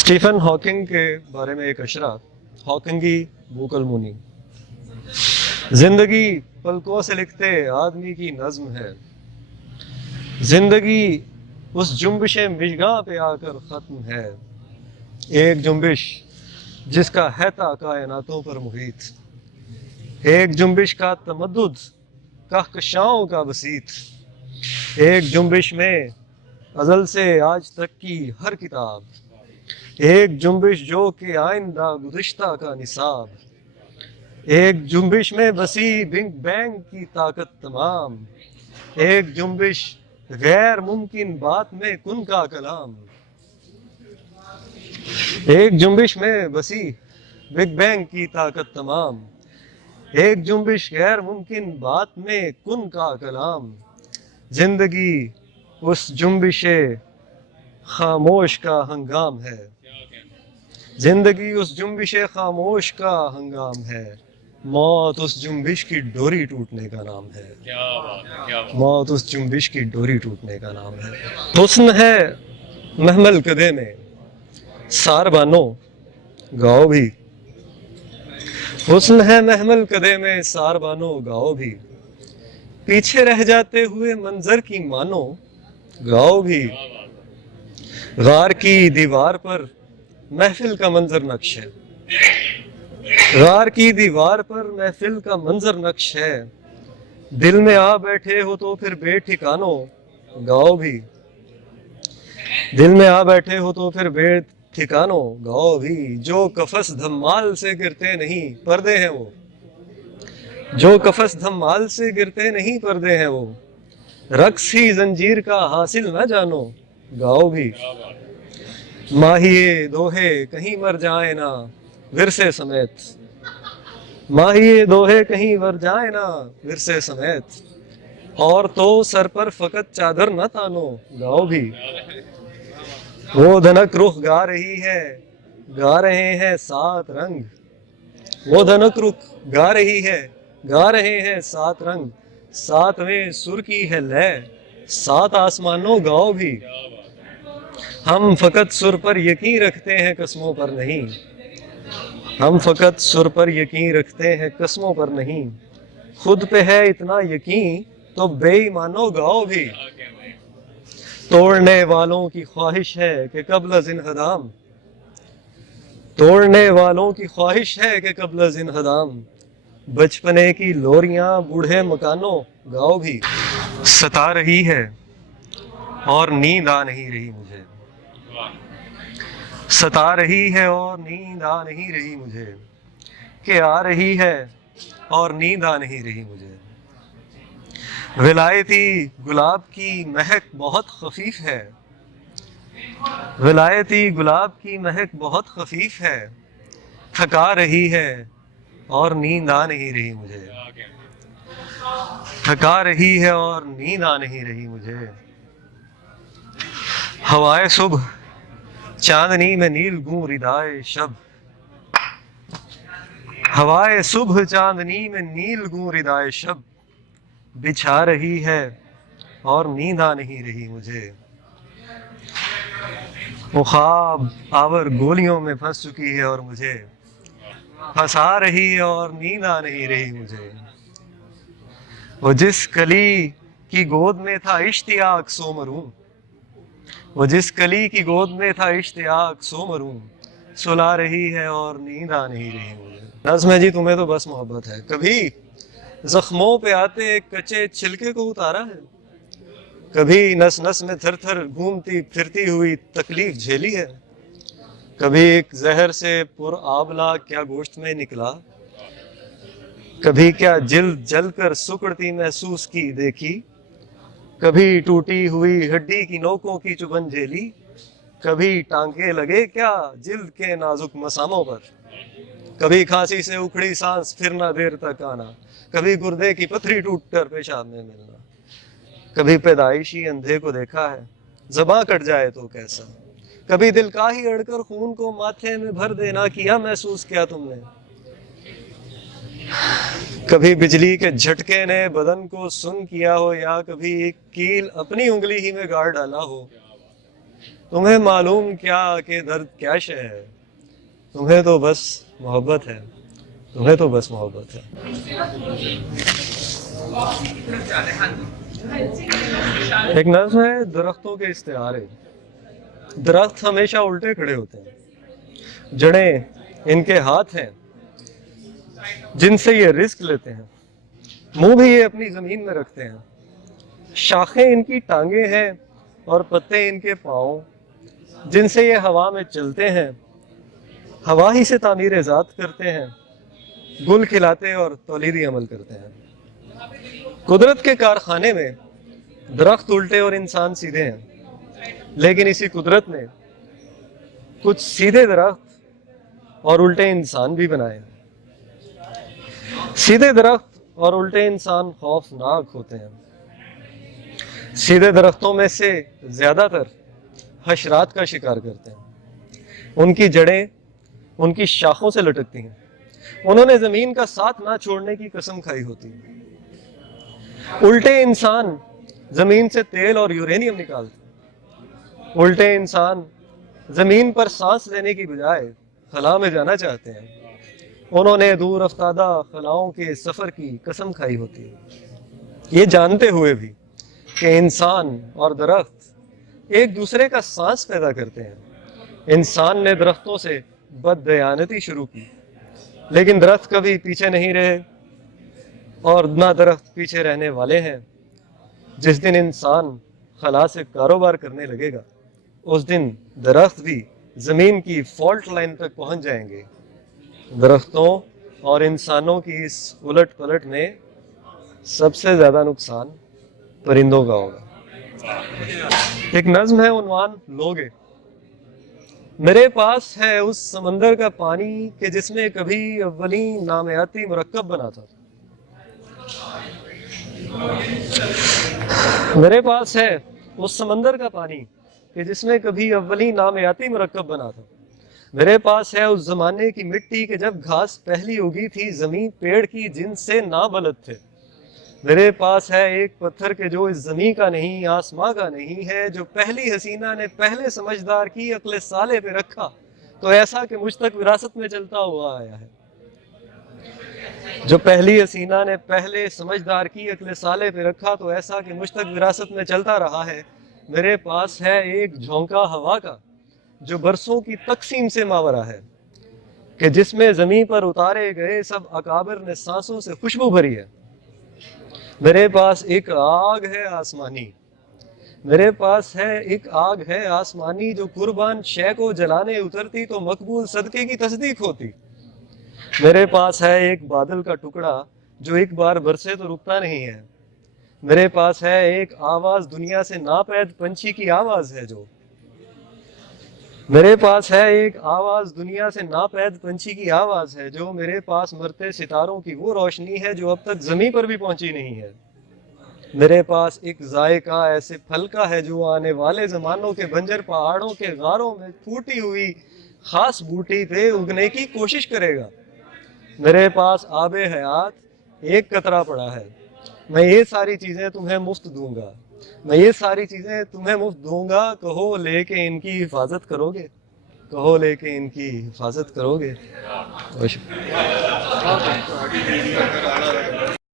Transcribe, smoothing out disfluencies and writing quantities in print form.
Stephen Hawking के बारे में एक अशरा, हॉकिंगी बूकलमुनी। जिंदगी पलकों से लिखते आदमी की नज्म है, जिंदगी उस जुम्बिश मिजगां पे आकर ख़त्म है। एक जुम्बिश जिसका है ता कायनातों पर मुहीत, एक जुम्बिश का तमद्दुद कहकशाओं का बसीत, एक जुम्बिश में अज़ल से आज तक की हर किताब, एक जुम्बिश जो कि आइंदा गुज़िश्ता का निसाब, एक जुम्बिश में बसी बिग बैंग की ताकत तमाम, एक जुम्बिश गैर मुमकिन बात में कुन का कलाम, एक जुम्बिश में बसी बिग बैंग की ताकत तमाम, एक जुम्बिश गैर मुमकिन बात में कुन का कलाम। जिंदगी उस जुम्बिशे खामोश का हंगाम है, जिंदगी उस जुम्बिशे खामोश का हंगाम है। मौत उस जुम्बिश की डोरी टूटने का नाम है, मौत उस जुम्बिश की डोरी टूटने का नाम है। हुस्न है महमल कदे में सारबानो गाओ भी, हुस्न है महमल कदे में सारबानो गाओ भी, पीछे रह जाते हुए मंजर की मानो गाओ भी। गार की दीवार पर महफिल का मंजर नक्श है, गार की दीवार पर महफिल का मंजर नक्श है। दिल में आ बैठे हो तो फिर बेठिकानो गाओ भी, दिल में आ बैठे हो तो फिर बेठिकानो गाओ भी। जो कफस धमाल से गिरते नहीं पर्दे हैं वो, जो कफस धमाल से गिरते नहीं पर्दे हैं वो। रक्स ही जंजीर का हासिल न जानो गाओ भी। माहिए दोहे कहीं मर जाए ना विरसे समेत, माहिए दोहे कहीं मर जाए ना विरसे समेत। और तो सर पर फकत चादर न तानो गाओ भी। वो धनक रुख गा रही है, गा रहे हैं सात रंग, वो धनक रुख गा रही है, गा रहे हैं सात रंग। सातवें सुर की है लय, सात आसमानों गाओ भी। हम फकत सुर पर यकीन रखते हैं कसमों पर नहीं, हम फकत सुर पर यकीन रखते हैं कसमों पर नहीं। खुद पे है इतना यकीन तो बेईमानो गाओ भी। तोड़ने वालों की ख्वाहिश है कि कब्ल जिन्हदाम, तोड़ने वालों की ख्वाहिश है कि कब्ल जिन्हदाम। बचपने की लोरियां बूढ़े मकानों गाओ भी। सता रही है और नींद आ नहीं रही मुझे, सता रही है और नींद आ नहीं रही मुझे, कि आ रही है और नींद आ नहीं रही मुझे। विलायती गुलाब की महक बहुत खफीफ है, विलायती गुलाब की महक बहुत खफीफ है। थका रही है और नींद आ नहीं रही मुझे, थका रही है और नींद आ नहीं रही मुझे। हवाए सुबह चांदनी में नील गूं रिदाए शब, हवाए सुबह चांदनी में नील गूं रिदाए शब। बिछा रही है और नींद आ नहीं रही मुझे। वो ख्वाब आवर गोलियों में फंस चुकी है और मुझे फंसा रही है और नींद आ नहीं रही मुझे। वो जिस कली की गोद में था इश्तियाक सो मरूं, वो जिस कली की गोद में था इश्तियाक सो मरूं। सुला रही है और नींद आ नहीं रही मुझे। नज़्म है जी तुम्हें तो बस मोहब्बत है, कभी जख्मों पे आते एक कच्चे छिलके को उतारा है, कभी नस नस में थर थर घूमती फिरती हुई तकलीफ झेली है। कभी एक जहर से पुरआबला क्या गोश्त में निकला, कभी क्या जिल्द जलकर सुकड़ती महसूस की देखी। कभी टूटी हुई हड्डी की नोकों की चुभन झेली, कभी टांके लगे क्या जिल्द के नाजुक मसामों पर। कभी खांसी से उखड़ी सांस फिर ना देर तक आना, कभी गुर्दे की पथरी टूट कर पेशाब में मिलना। कभी पैदाइशी अंधे को देखा है ज़बां कट जाए तो कैसा, कभी दिल का ही अड़कर खून को माथे में भर देना किया महसूस क्या तुमने। कभी बिजली के झटके ने बदन को सुन किया हो, या कभी एक कील अपनी उंगली ही में गाड़ डाला हो। تمہیں معلوم کیا کہ درد کیا شے ہے، تمہیں تو بس محبت ہے، تمہیں تو بس محبت ہے۔ ایک نظم ہے درختوں کے استعارے۔ درخت ہمیشہ الٹے کھڑے ہوتے ہیں، جڑیں ان کے ہاتھ ہیں جن سے یہ رزق لیتے ہیں، منہ بھی یہ اپنی زمین میں رکھتے ہیں، شاخیں ان کی ٹانگیں ہیں اور پتے ان کے پاؤں جن سے یہ ہوا میں چلتے ہیں، ہوا ہی سے تعمیر ذات کرتے ہیں، گل کھلاتے اور تولیدی عمل کرتے ہیں۔ قدرت کے کارخانے میں درخت الٹے اور انسان سیدھے ہیں، لیکن اسی قدرت نے کچھ سیدھے درخت اور الٹے انسان بھی بنائے ہیں۔ سیدھے درخت اور الٹے انسان خوفناک ہوتے ہیں۔ سیدھے درختوں میں سے زیادہ تر حشرات کا شکار کرتے ہیں، ان کی جڑیں ان کی شاخوں سے لٹکتی ہیں، انہوں نے زمین کا ساتھ نہ چھوڑنے کی قسم کھائی ہوتی ہے۔ الٹے انسان زمین سے تیل اور یورینیم نکالتے ہیں، الٹے انسان زمین پر سانس لینے کی بجائے خلا میں جانا چاہتے ہیں، انہوں نے دور افتادہ خلاؤں کے سفر کی قسم کھائی ہوتی ہے، یہ جانتے ہوئے بھی کہ انسان اور درخت ایک دوسرے کا سانس پیدا کرتے ہیں۔ انسان نے درختوں سے بددیانتی شروع کی، لیکن درخت کبھی پیچھے نہیں رہے اور نہ درخت پیچھے رہنے والے ہیں۔ جس دن انسان خلا سے کاروبار کرنے لگے گا، اس دن درخت بھی زمین کی فالٹ لائن تک پہنچ جائیں گے۔ درختوں اور انسانوں کی اس الٹ پلٹ میں سب سے زیادہ نقصان پرندوں کا ہوگا۔ ایک نظم ہے، عنوان لوگے۔ میرے پاس ہے اس سمندر کا پانی کہ جس میں کبھی اولین نامیاتی مرکب بنا تھا۔ میرے پاس ہے اس سمندر کا پانی کہ جس میں کبھی اولین نامیاتی مرکب بنا تھا۔ میرے پاس ہے اس زمانے کی مٹی کہ جب گھاس پہلی اگی تھی زمین پیڑ کی جن سے نابلد تھے۔ میرے پاس ہے ایک پتھر کہ جو اس زمین کا نہیں آسماں کا نہیں ہے، جو پہلی حسینہ نے پہلے سمجھدار کی عقل سالے پہ رکھا تو ایسا کہ مجھ تک وراثت میں چلتا ہوا آیا ہے۔ جو پہلی حسینہ نے پہلے سمجھدار کی عقل سالے پہ رکھا تو ایسا کہ مجھ تک وراثت میں چلتا رہا ہے۔ میرے پاس ہے ایک جھونکا ہوا کا جو برسوں کی تقسیم سے ماورا ہے، کہ جس میں زمین پر اتارے گئے سب اکابر نے سانسوں سے خوشبو بھری ہے۔ میرے پاس ایک آگ ہے آسمانی، میرے پاس ہے ایک آگ ہے آسمانی جو قربان شے کو جلانے اترتی تو مقبول صدقے کی تصدیق ہوتی۔ میرے پاس ہے ایک بادل کا ٹکڑا جو ایک بار برسے تو رکتا نہیں ہے۔ میرے پاس ہے ایک آواز دنیا سے ناپید پنچھی کی آواز ہے جو میرے پاس ہے ایک آواز دنیا سے ناپید پنچھی کی آواز ہے جو میرے پاس مرتے ستاروں کی وہ روشنی ہے جو اب تک زمین پر بھی پہنچی نہیں ہے۔ میرے پاس ایک ذائقہ ایسے پھل کا ہے جو آنے والے زمانوں کے بنجر پہاڑوں کے غاروں میں پھوٹی ہوئی خاص بوٹی پہ اگنے کی کوشش کرے گا۔ میرے پاس آب حیات ایک قطرہ پڑا ہے، میں یہ ساری چیزیں تمہیں مفت دوں گا، میں یہ ساری چیزیں تمہیں مفت دوں گا، کہو لے کے ان کی حفاظت کرو گے، کہو لے کے ان کی حفاظت کرو گے۔